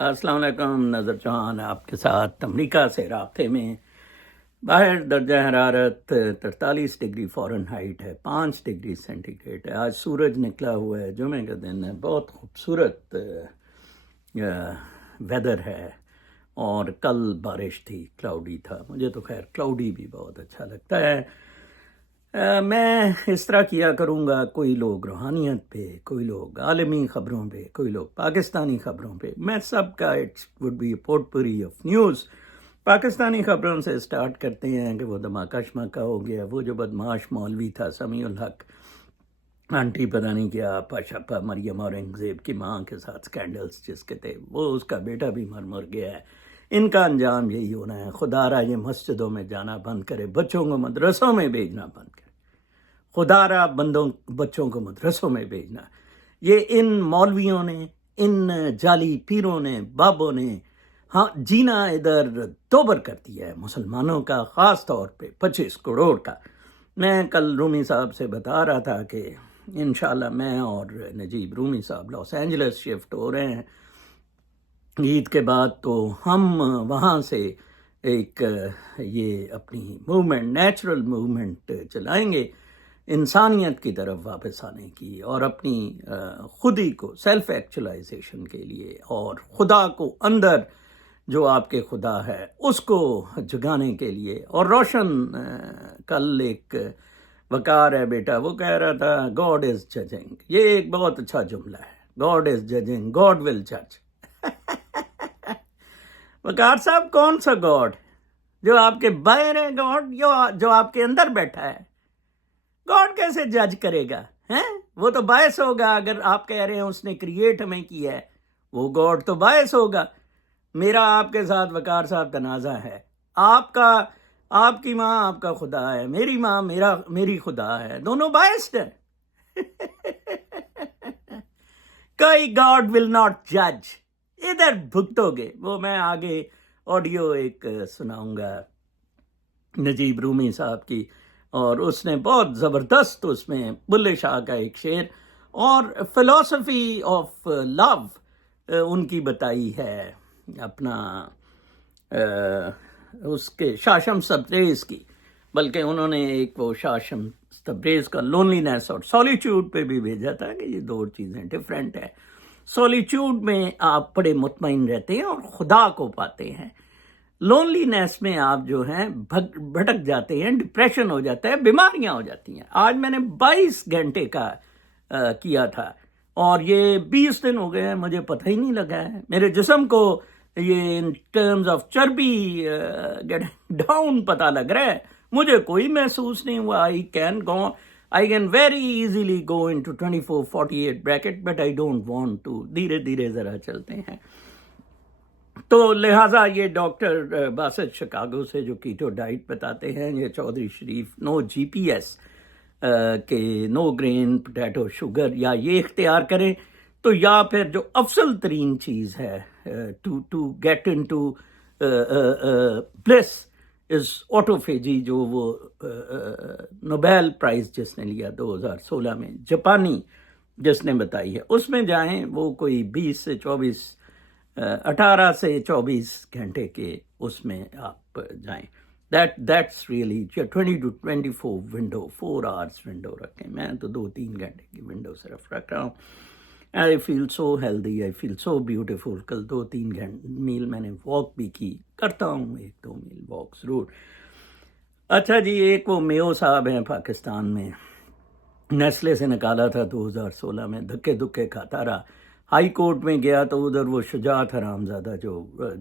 السلام علیکم، نظر چوہان آپ کے ساتھ امریکہ سے رابطے میں۔ باہر درجہ حرارت 43 ڈگری فارن ہائٹ ہے، 5 ڈگری سینٹی گریڈ ہے۔ آج سورج نکلا ہوا ہے، جمعہ کا دن ہے، بہت خوبصورت ویدر ہے، اور کل بارش تھی، کلاؤڈی تھا۔ مجھے تو خیر کلاؤڈی بھی بہت اچھا لگتا ہے۔ میں اس طرح کیا کروں گا، کوئی لوگ روحانیت پہ، کوئی لوگ عالمی خبروں پہ، کوئی لوگ پاکستانی خبروں پہ، میں سب کا it's would be a potpourri of news. Pakistani خبروں سے سٹارٹ کرتے ہیں کہ وہ دھماکہ شماکہ ہو گیا، وہ جو بدماش مولوی تھا سمیع الحق، آنٹی پتہ نہیں کیا پاشاپا مریم اورنگزیب کی ماں کے ساتھ سکینڈلز جس کے تھے، وہ اس کا بیٹا بھی مر گیا ہے۔ ان کا انجام یہی ہونا ہے۔ خدا را یہ مسجدوں میں جانا بند کرے، بچوں کو مدرسوں میں بھیجنا بند کرے۔ خدا را بچوں کو مدرسوں میں بھیجنا۔ یہ ان مولویوں نے، ان جعلی پیروں نے، بابوں نے جینا ادھر دوبر کر دیا ہے مسلمانوں کا، خاص طور پہ 25 کروڑ کا۔ میں کل رومی صاحب سے بتا رہا تھا کہ انشاءاللہ میں اور نجیب رومی صاحب لاس اینجلس شفٹ ہو رہے ہیں عید کے بعد، تو ہم وہاں سے ایک یہ اپنی موومنٹ، نیچرل موومنٹ چلائیں گے انسانیت کی طرف واپس آنے کی، اور اپنی خودی کو سیلف ایکچولائزیشن کے لیے، اور خدا کو اندر جو آپ کے خدا ہے اس کو جگانے کے لیے۔ اور روشن کل ایک وقار ہے بیٹا، وہ کہہ رہا تھا گاڈ از ججنگ۔ یہ ایک بہت اچھا جملہ ہے، God is judging, God will جج۔ وقار صاحب، کون سا گاڈ؟ جو آپ کے باہر ہے گاڈ، جو آپ کے اندر بیٹھا ہے؟ گاڈ کیسے جج کرے گا؟ وہ تو باعث ہوگا۔ اگر آپ کہہ رہے ہیں اس نے کریٹ ہمیں کیا ہے، وہ گاڈ تو باعث ہوگا۔ میرا آپ کے ساتھ وقار صاحب تنازع ہے۔ آپ کی ماں آپ کا خدا ہے، میری ماں میری خدا ہے، دونوں باعث ہیں۔ کوئی گاڈ ول ناٹ جج، ادھر بھگتو گے۔ وہ میں آگے آڈیو ایک سناؤں گا نجیب رومی صاحب کی، اور اس نے بہت زبردست اس میں بلے شاہ کا ایک شعر اور فلسفی آف لو ان کی بتائی ہے، اپنا اس کے شاشم تبریز کی، بلکہ انہوں نے ایک وہ شاشم تبریز کا لونلینس اور سولیچیوڈ پہ بھی بھیجا تھا کہ یہ دو چیزیں ڈیفرنٹ ہیں۔ سولیچیوڈ میں آپ بڑے مطمئن رہتے ہیں اور خدا کو پاتے ہیں، لونلینس میں آپ جو ہیں بھٹک جاتے ہیں، ڈپریشن ہو جاتا ہے، بیماریاں ہو جاتی ہیں۔ آج میں نے 22 گھنٹے کا کیا تھا، اور یہ 20 دن ہو گئے ہیں، مجھے پتہ ہی نہیں لگا ہے۔ میرے جسم کو یہ ان ٹرمز آف چربی گیٹنگ ڈاؤن پتہ لگ رہا ہے، مجھے کوئی محسوس نہیں ہوا۔ I can very easily go into 24-48 bracket, but I don't want to۔ دھیرے دھیرے ذرا چلتے ہیں۔ تو لہٰذا یہ ڈاکٹر باسط شکاگو سے جو کیٹو ڈائٹ بتاتے ہیں، یہ چودھری شریف نو جی پی ایس کہ نو گرین پوٹیٹو شوگر، یا یہ اختیار کریں، تو یا پھر جو افضل ترین چیز ہے ٹو گیٹ انٹو بلس از آٹوفیجی، جو وہ نوبیل پرائز جس نے لیا 2016 میں، جاپانی جس نے بتائی ہے، اس میں جائیں۔ وہ کوئی 18 سے 24 گھنٹے کے اس میں آپ جائیں۔ That's really 20 to 24 window, 4 hours window رکھیں۔ میں تو 2-3 گھنٹے کی ونڈو صرف رکھ رہا ہوں۔ I feel so healthy, I feel so beautiful۔ کل 2-3 میل میں نے واک بھی کی، کرتا ہوں 1-2 میل واک ضرور۔ اچھا جی، ایک وہ میو صاحب ہیں پاکستان میں، نیسلے سے نکالا تھا 2016 میں، دھکے دھکے کھاتا رہا، ہائی کورٹ میں گیا تو ادھر وہ شجاعت حرام زادہ جو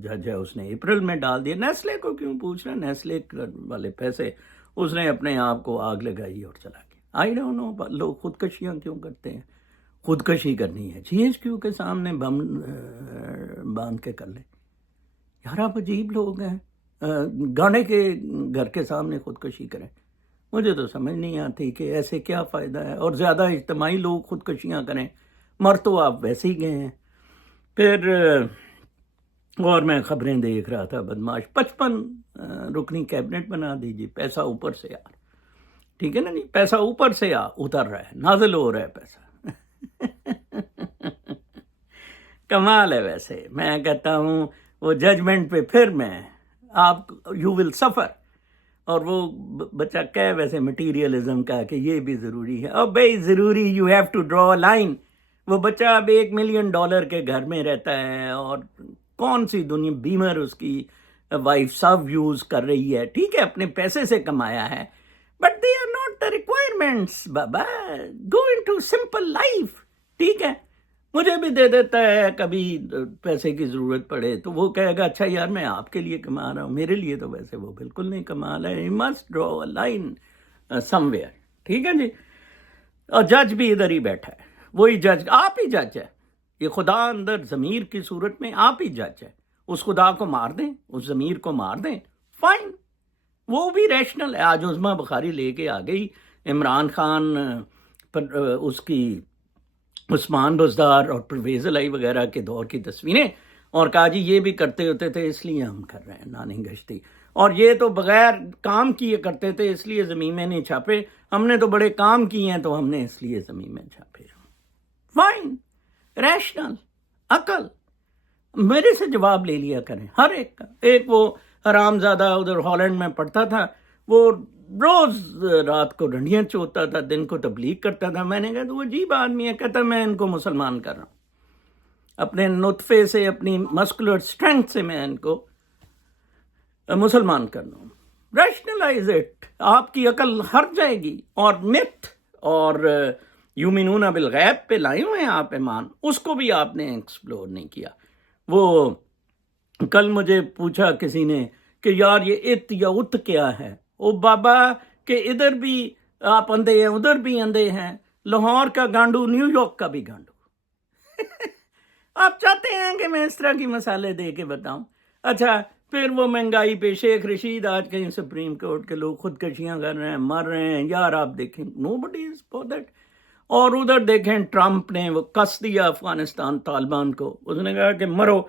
جج ہے اس نے اپریل میں ڈال دیا۔ نیسلے کو کیوں پوچھ رہے ہیں؟ نیسلے والے پیسے اس نے اپنے آپ کو آگ لگائی اور چلا گیا۔ آئی ڈونٹ نو لوگ خودکشیاں کیوں کرتے ہیں۔ خودکشی کرنی ہے جی ایچ کیو کے سامنے بم باندھ کے کر لیں یار، آپ عجیب لوگ ہیں۔ گانے کے گھر کے سامنے خودکشی کریں، مجھے تو سمجھ نہیں آتی کہ ایسے کیا فائدہ ہے۔ اور زیادہ اجتماعی لوگ خودکشیاں کریں، مر تو آپ ویسے ہی گئے ہیں۔ پھر اور میں خبریں دیکھ رہا تھا، بدماش 55 رکنی کیبنٹ بنا دیجیے، پیسہ اوپر سے آ، ٹھیک ہے نا جی، پیسہ اوپر سے اتر رہا ہے، نازل ہو رہا ہے پیسہ۔ کمال ہے. ویسے میں کہتا ہوں وہ ججمنٹ پہ پھر میں آپ یو ول سفر. اور وہ بچہ کہے ویسے مٹیریلزم کا کہ یہ بھی ضروری ہے. اب بھائی ضروری you have to draw line. وہ بچہ اب $1 ملین کے گھر میں رہتا ہے اور کون سی دنیا بیمر اس کی وائف سب یوز کر رہی ہے. ٹھیک ہے اپنے پیسے سے کمایا ہے but they are not the requirements. بابا گو انٹو سمپل لائف. ٹھیک ہے مجھے بھی دے دیتا ہے کبھی پیسے کی ضرورت پڑے تو وہ کہے گا اچھا یار میں آپ کے لیے کما رہا ہوں, میرے لیے تو ویسے وہ بالکل نہیں کما رہا ہے. Must draw a line some where. ٹھیک ہے جی. اور جج بھی ادھر ہی بیٹھا ہے, وہی جج, آپ ہی جج ہے. یہ خدا اندر ضمیر کی صورت میں آپ ہی جج ہے. اس خدا کو مار دیں, اس ضمیر کو مار دیں, فائن, وہ بھی ریشنل ہے. آج عظما بخاری لے کے آ گئی عمران خان پر اس کی عثمان بزدار اور پرویز الہی وغیرہ کے دور کی تصویریں اور کہا جی یہ بھی کرتے ہوتے تھے اس لیے ہم کر رہے ہیں نانی گشتی, اور یہ تو بغیر کام کیے کرتے تھے اس لیے زمین میں نہیں چھاپے, ہم نے تو بڑے کام کیے ہیں تو ہم نے اس لیے زمین میں چھاپے. فائن, ریشنل, عقل. میرے سے جواب لے لیا کریں ہر ایک کا. ایک وہ حرام زادہ ادھر ہالینڈ میں پڑھتا تھا, وہ روز رات کو ڈنڈیاں چوتا تھا, دن کو تبلیغ کرتا تھا. میں نے کہا تو وہ عجیب آدمی ہے. کہتا میں ان کو مسلمان کر رہا ہوں اپنے نطفے سے, اپنی مسکولر اسٹرینتھ سے میں ان کو مسلمان کر رہا ہوں. Rationalise it. آپ کی عقل ہر جائے گی. اور مت اور یومنون بالغیب پہ لائے ہوئے ہیں آپ ایمان, اس کو بھی آپ نے ایکسپلور نہیں کیا. وہ کل مجھے پوچھا کسی نے کہ یار یہ ات یا ات کیا ہے. او بابا کہ ادھر بھی آپ اندھے ہیں ادھر بھی اندھے ہیں. لاہور کا گانڈو نیو یارک کا بھی گانڈو. آپ چاہتے ہیں کہ میں اس طرح کی مثالیں دے کے بتاؤں؟ اچھا پھر وہ مہنگائی پہ شیخ رشید آج کہیں سپریم کورٹ کے لوگ خودکشیاں کر رہے ہیں, مر رہے ہیں. یار آپ دیکھیں نو بڈی از فار دیٹ. اور ادھر دیکھیں ٹرمپ نے وہ کس دیا افغانستان طالبان کو. اس نے کہا کہ مرو,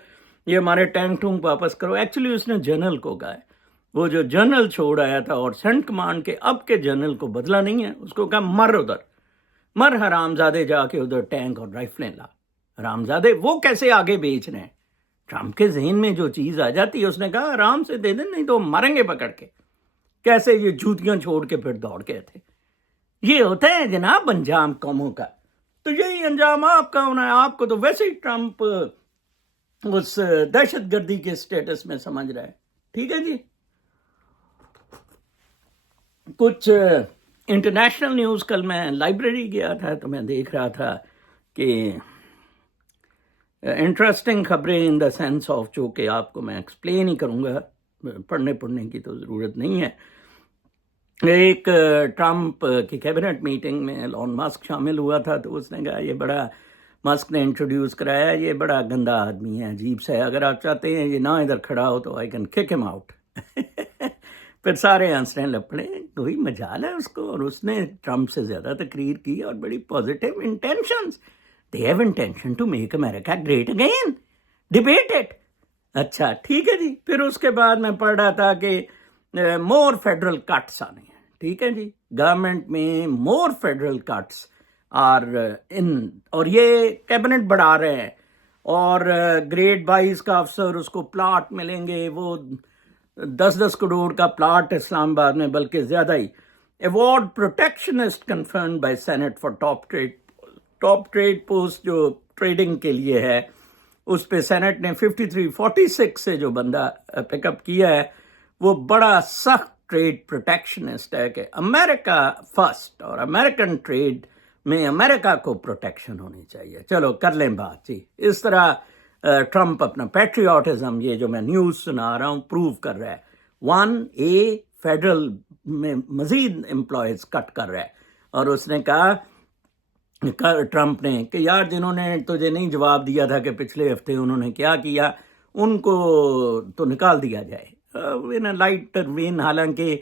یہ ہمارے ٹینک ٹونک واپس کرو. ایکچولی اس نے جنرل کو کہا ہے, وہ جو جنرل چھوڑ آیا تھا اور سینٹ کمانڈ کے اب کے جنرل کو بدلا نہیں ہے, اس کو کہا مر ادھر, مر حرام زادے جا کے ادھر ٹینک اور رائفلیں لا. حرام زادے وہ کیسے آگے بیچ رہے ہیں. ٹرمپ کے ذہن میں جو چیز آ جاتی ہے اس نے کہا آرام سے دے دیں نہیں تو مریں گے پکڑ کے. کیسے یہ جوتیاں چھوڑ کے پھر دوڑ گئے تھے. یہ ہوتا ہے جناب انجام قوموں کا. تو یہی انجام آپ کا ہونا ہے. آپ کو تو ویسے ہی ٹرمپ اس دہشت گردی کے سٹیٹس میں سمجھ رہا ہے. ٹھیک ہے جی. کچھ انٹرنیشنل نیوز, کل میں لائبریری گیا تھا تو میں دیکھ رہا تھا کہ انٹرسٹنگ خبریں ان دا سینس آف, جو کہ آپ کو میں ایکسپلین ہی کروں گا, پڑھنے کی تو ضرورت نہیں ہے. ایک ٹرمپ کی کیبنٹ میٹنگ میں ایلون مسک شامل ہوا تھا تو اس نے کہا یہ بڑا, مسک نے انٹروڈیوس کرایا, یہ بڑا گندا آدمی ہے, عجیب سا ہے, اگر آپ چاہتے ہیں یہ نہ ادھر کھڑا ہو تو آئی کین کک ہم آؤٹ. پھر سارے ہنسنے لپڑے, کوئی مجال ہے اس کو. اور اس نے ٹرمپ سے زیادہ تقریر کی اور بڑی positive intentions. They have intention to make America great again, debate it. اچھا ٹھیک ہے جی. پھر اس کے بعد میں پڑھ رہا تھا کہ مور فیڈرل کٹس آنے ہیں. ٹھیک ہے جی, گورنمنٹ میں مور فیڈرل کٹس آر ان, اور یہ کیبنٹ بڑھا رہے ہیں. اور گریڈ 22 کا افسر, اس کو پلاٹ ملیں گے, وہ 10 کروڑ کا پلاٹ اسلام آباد میں, بلکہ زیادہ ہی. Award protectionist confirmed by cent for top trade post, جو ٹریڈنگ کے لیے ہے, اس پہ سینٹ نے 53-46 سے جو بندہ پک اپ کیا ہے وہ بڑا سخت ٹریڈ پروٹیکشنسٹ ہے کہ امریکہ فرسٹ, اور امریکن ٹریڈ میں امریکہ کو پروٹیکشن ہونی چاہیے. چلو کر لیں بات جی. اس طرح ٹرمپ اپنا پیٹریوٹزم, یہ جو میں نیوز سنا رہا ہوں, پروو کر رہا ہے. 1A فیڈرل میں مزید امپلائیز کٹ کر رہا ہے. اور اس نے کہا ٹرمپ نے کہ یار جنہوں نے تجھے نہیں جواب دیا تھا کہ پچھلے ہفتے انہوں نے کیا کیا, ان کو تو نکال دیا جائے. لائٹر وین, حالانکہ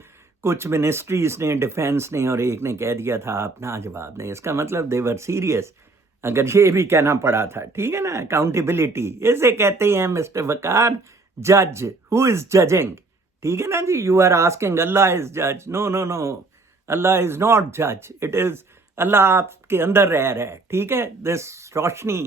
کچھ منسٹریز نے, ڈیفینس نے, اور ایک نے کہہ دیا تھا اپنا جواب نہیں. اس کا مطلب دے ور سیریس. اگر یہ بھی کہنا پڑا تھا, ٹھیک ہے نا, اکاؤنٹیبلٹی اسے کہتے ہیں مسٹر وقار. جج, ہو از ججنگ. ٹھیک ہے نا جی. یو آر آسکنگ اللہ از جج. نو نو نو, اللہ از ناٹ جج. اٹ از اللہ آپ کے اندر رہ رہا ہے. ٹھیک ہے. دس روشنی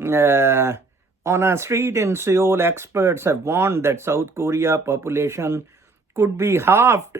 on a street in Seoul, experts have warned that South Korea population could be halved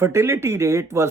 fertility rate was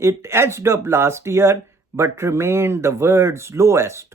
It edged up last year but remained the world's lowest.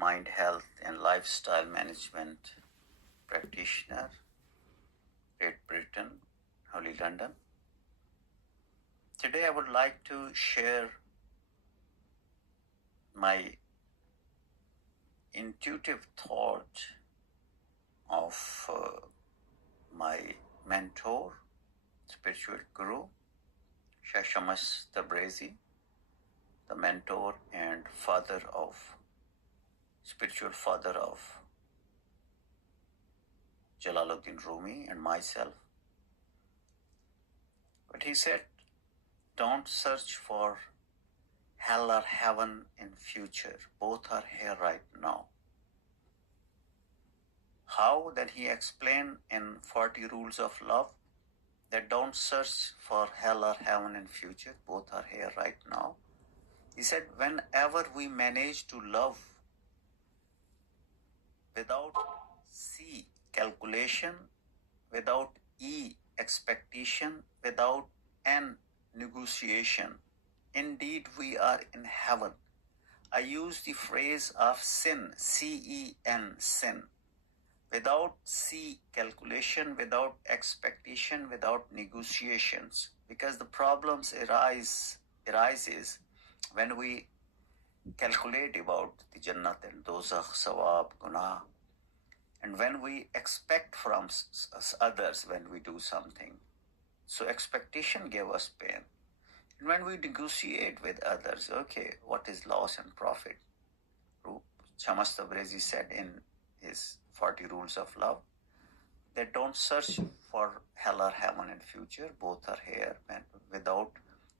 mind health and lifestyle management practitioner, Great Britain, Holy London. Today I would like to share my intuitive thought of my mentor, spiritual guru, Shaykh Shams Tabrizi, the mentor and spiritual father of Jalaluddin Rumi and myself. But he said, don't search for hell or heaven in future. Both are here right now. How? That he explained in 40 Rules of Love, that don't search for hell or heaven in future. Both are here right now. He said, whenever we manage to love without C, calculation, without E, expectation, without N, negotiation, indeed we are in heaven. I use the phrase of sin, C-E-N, sin. Without C, calculation, without expectation, without negotiations. Because the problems arises when we calculate about the Jannat and Dozakh, Sawab, Gunah, and when we expect from others when we do something. So expectation gave us pain. And when we negotiate with others, okay, what is loss and profit? Shams Tabrizi said in his 40 Rules of Love, that don't search for hell or heaven in future. Both are here.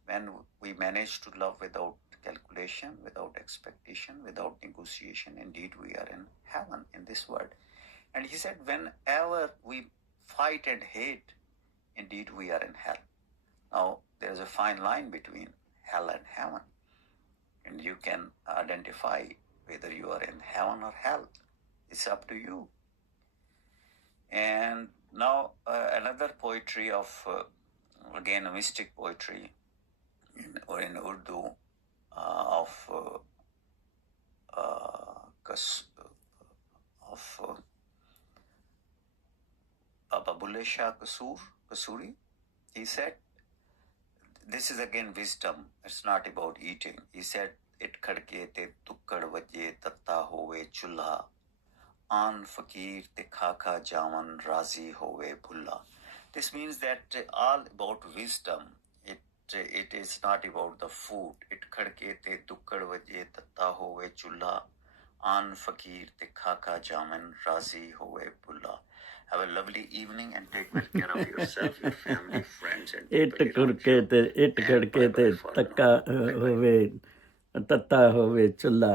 When we manage to love without calculation, without expectation, without negotiation, indeed we are in heaven in this world. And he said, whenever we fight and hate, indeed we are in hell. Now, there is a fine line between hell and heaven. And you can identify whether you are in heaven or hell. It's up to you. And now another poetry of, again, a mystic poetry in Urdu of Baba Bulle Shah Kasuri. He said, this is again wisdom. It's not about eating. He said, it khadke te tukkad vajje tatta hove chulha. An fakir te khaka jaman razi hove bhulla. This means that all about wisdom. It is not about the food. It khadke te tukkad vajje tatta hove chulha. An fakir te khaka jaman razi hove bhulla. Have a lovely evening and take good care of yourself, your family, friends, and people around you. it khadke te takka hove tatta hove chulla